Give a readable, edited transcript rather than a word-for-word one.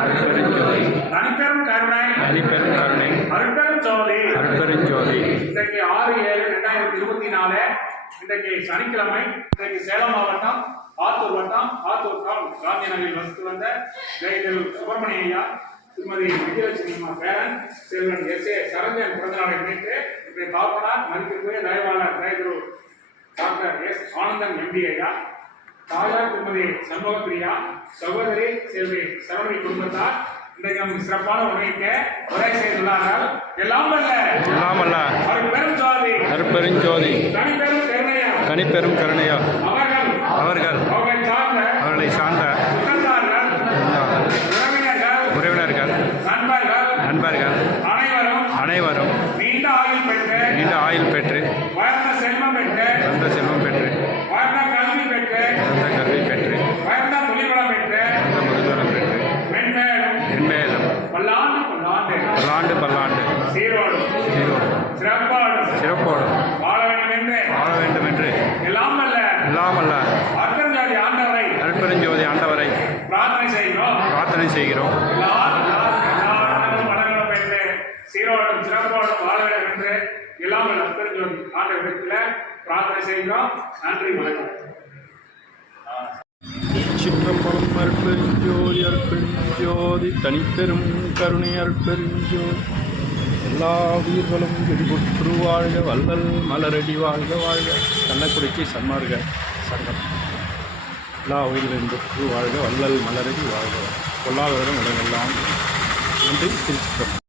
அருட்பெருஞ்சோதி தனிப்பெரும் கருணை தனிப்பெரும் கருணை அருட்பெருஞ்சோதி அருட்பெருஞ்சோதி. இன்றைக்கு 6/7/2024 இன்றைக்கு சனிக்கிழமை. இன்றைக்கு சேலம் மாவட்டம் ஆத்தூர் வட்டம் ஆத்தூர் டவுன் காந்தி நகரில் வசித்து வந்த ஜெயதில் சுப்பிரமணிய ஐயா, திருமதி விஜயலட்சுமி அம்மா பேரன் செல்வன் S.A. சரஞ்சன் பிறந்தநாளை முன்னிட்டு இன்றைய காப்பனார் மதிப்பிற்குரிய தயவாளர் ஜெயதிரு டாக்டர் S. ஆனந்தன் MD ஐயா, தாயார் திருமதி சண்முகப்பிரியா, சகோதரி செல்வி சரவணி குடும்பத்தார் இன்றைக்கு நமக்கு சிறப்பான உரைக்க உரை செய்துள்ளார்கள். எல்லாம் எல்லாமல்ல அருட்பெருஞ்சோதி அருட்பெருஞ்சோதி தனிப்பெரும் கருணையா தனிப்பெரும் கருணையா அவர்களை சார்ந்த உறவினர்கள் நண்பர்கள் அனைவரும் நீண்ட ஆயுள் பெற்று வாழ்ந்த செல்வம் பெற்று வாழ்ந்த கல்வி பெற்று வாழ்ந்த தொழில்வளம் பெற்று மென்மேலும் பல்லாண்டு சீரோடு சிறப்போடு வாழ வேண்டும் என்று எல்லாம் எல்லாமல்ல அருட்பெருஞ்சோதி ஆண்டவரை பிரார்த்தனை செய்கிறோம். சீரோடும் சிறப்போடும் வாழ வேண்டும் என்று எல்லாம் அருட்பெருஞ்சோதி ஆண்டவரிடத்தில் பிரார்த்தனை செய்கிறோம். நன்றி, வணக்கம். சிற்றம்பலம் அருட்பெருஞ்சோதி அருட்பெருஞ்சோதி தனிப்பெரும் கருணை அருட்பெருஞ்சோதி. எல்லா உயிர்களும் விடுபுற்று வாழ்க, வள்ளல் மலரடி வாழ்க வாழ்க. கள்ளக்குறிச்சி சன்மார்க்க சங்கம் எல்லா உயிர்களும் பெற்று வாழ்க, வள்ளல் மலரடி வாழ்க. பொல்லாதவரிடம் உலகெல்லாம் நன்றி. திருச்சிற்றம்பலம்.